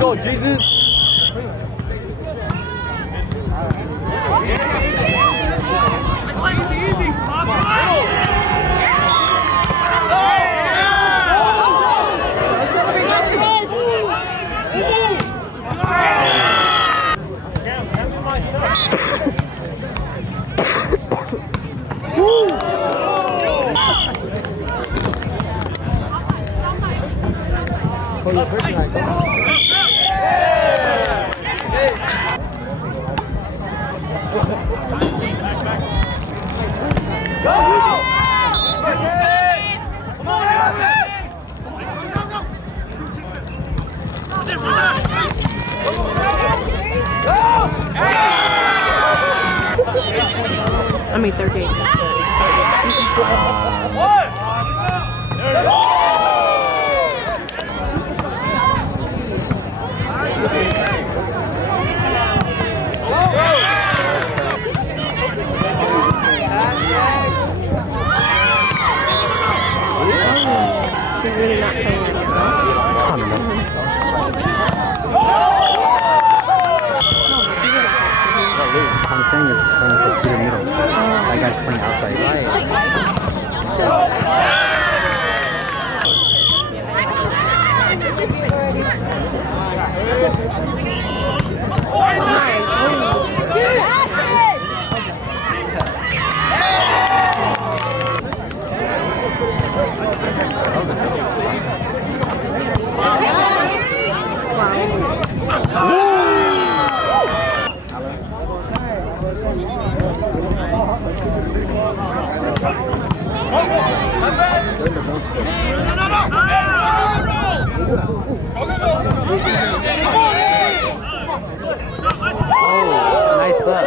Go, Jesus! I mean, third game. He's really not playing like this, right? I don't know. I'm saying it's playing for through the middle. That guy's playing outside. Oh, nice up.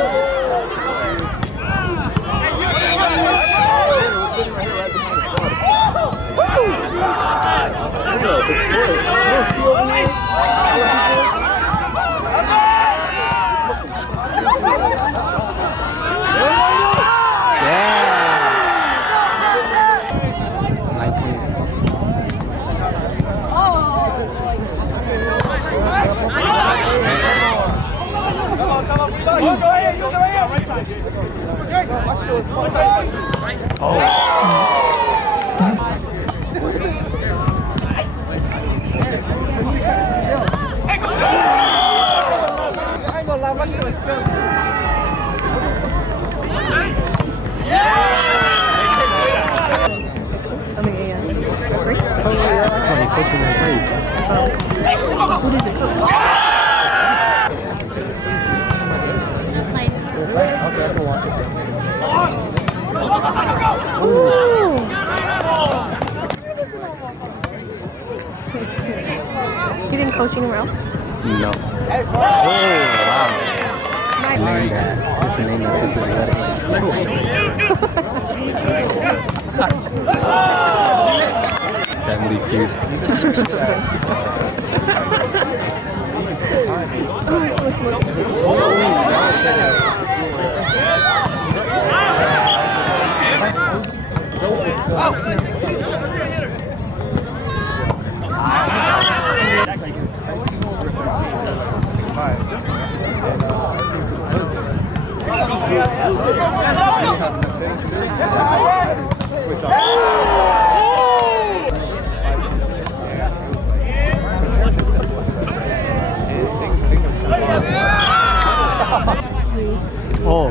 You didn't coach anywhere else? No. Oh, wow. Name that. It's a name that's just Family feud. Oh, so. Switch off. Oh,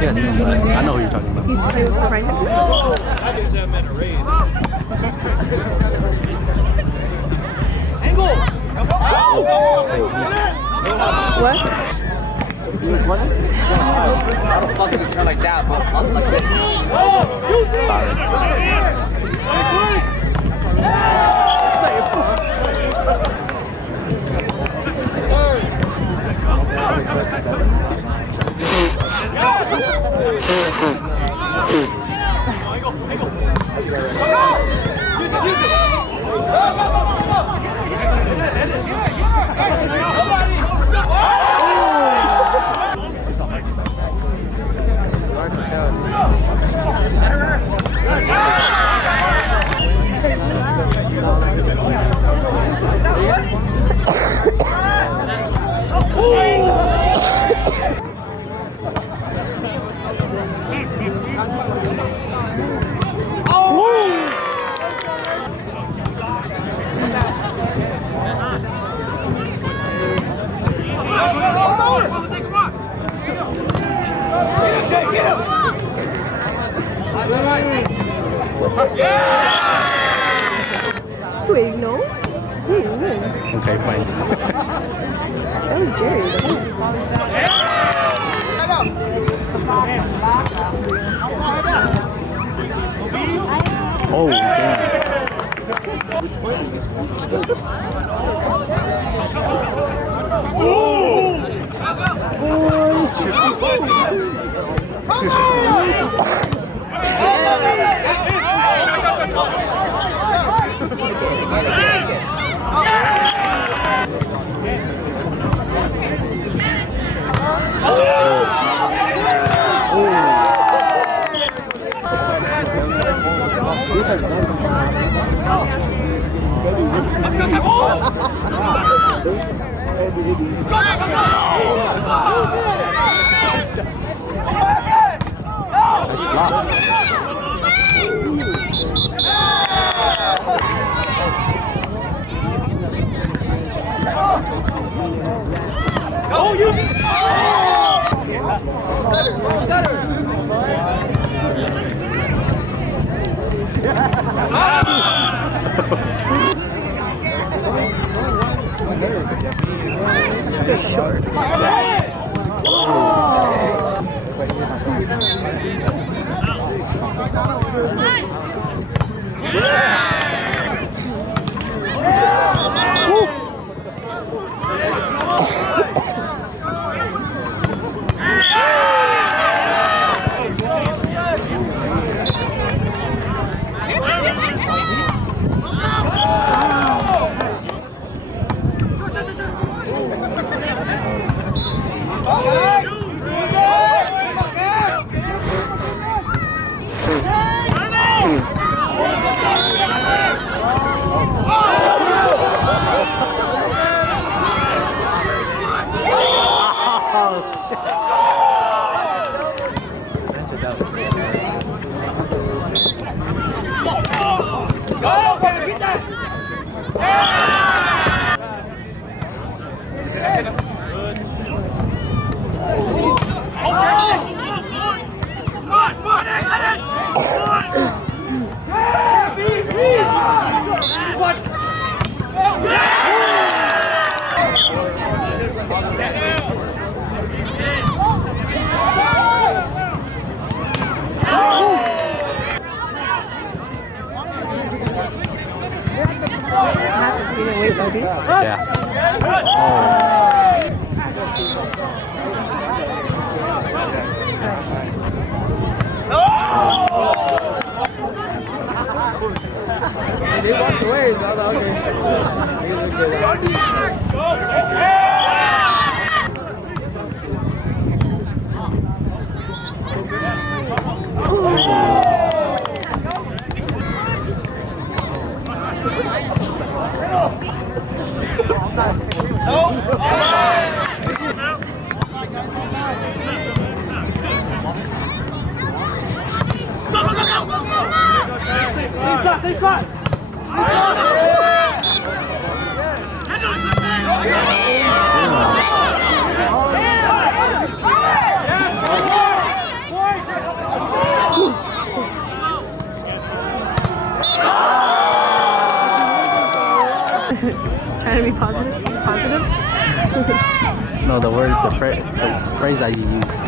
yeah, I know who you're talking about. He used to play with her right now. What? How the fuck does it turn like that? But up like this. Sorry. It's not your fault. Hard to tell. Wait, no? Wait. Okay, fine. That was Jerry. Oh, damn. They're short. Yeah. They walked away, so I was like, Trying to be positive? No, the phrase that you used.